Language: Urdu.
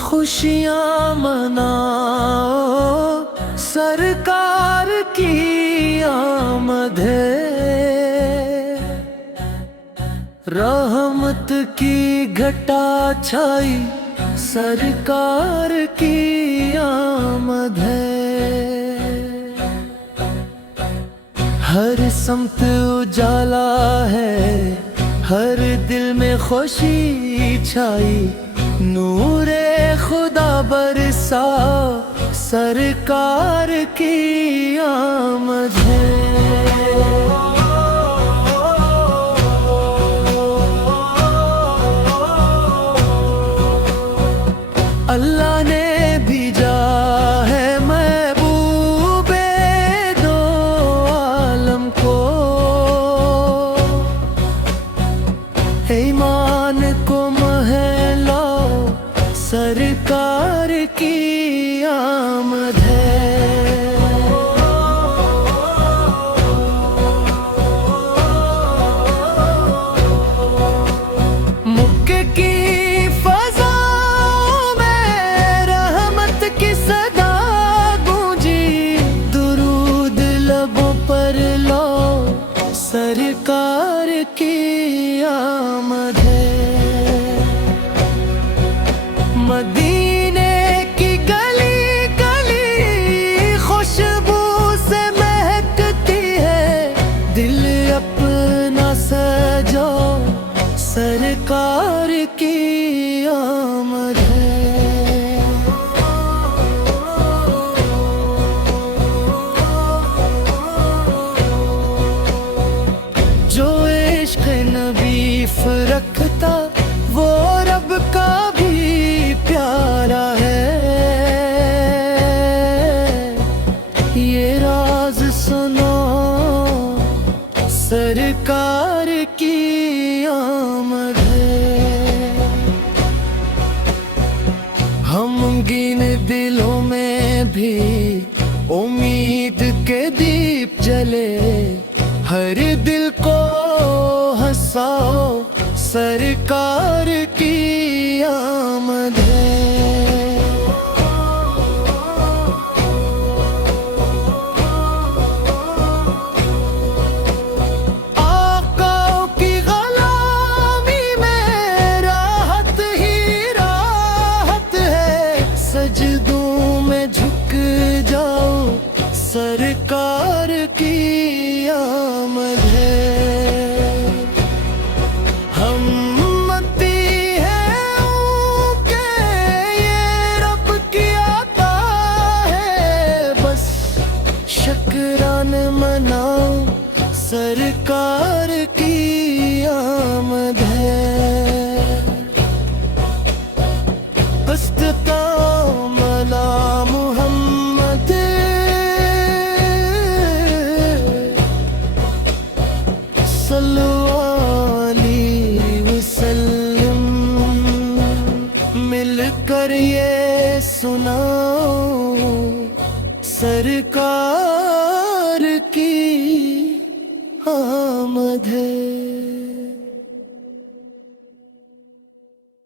خوشیاں مناؤ، سرکار کی آمد ہے، رحمت کی گھٹا چھائی، سرکار کی آمد ہے، ہر سمت اجالا ہے، ہر دل میں خوشی چھائی، نور خدا برسا، سرکار کی آمد ہے۔ اللہ نے بھیجا ہے محبوب دو عالم کو، ایمان کو مہلاؤ، سرکار کی آمد ہے۔ مکے کی فضاؤں میں رحمت کی صدا گونجی، درود لبوں پر لاؤ، سرکار کی آمد ہے۔ مدینے کی گلی گلی خوشبو سے مہکتی ہے، دل اپنا سجاؤ، سرکار کی آمد ہے۔ جو عشق نبی رکھتا وہ رب کا بھی پیارا ہے، یہ راز سنو، سرکار کی آمد ہے۔ غمگین دلوں میں بھی امید کے دیپ جلے، ہر دل کو ہنساؤ، سرکار کی آمد ہے۔ آقا کی غلامی میں راحت ہی راحت ہے، سجدوں میں جھک جاؤ، سرکار کی آمد ہے۔ شکران مناؤ، سرکار کی آمد ہے۔ استقام علی محمد، صلو علیہ وسلم، مل کر یہ سناؤ، سرکار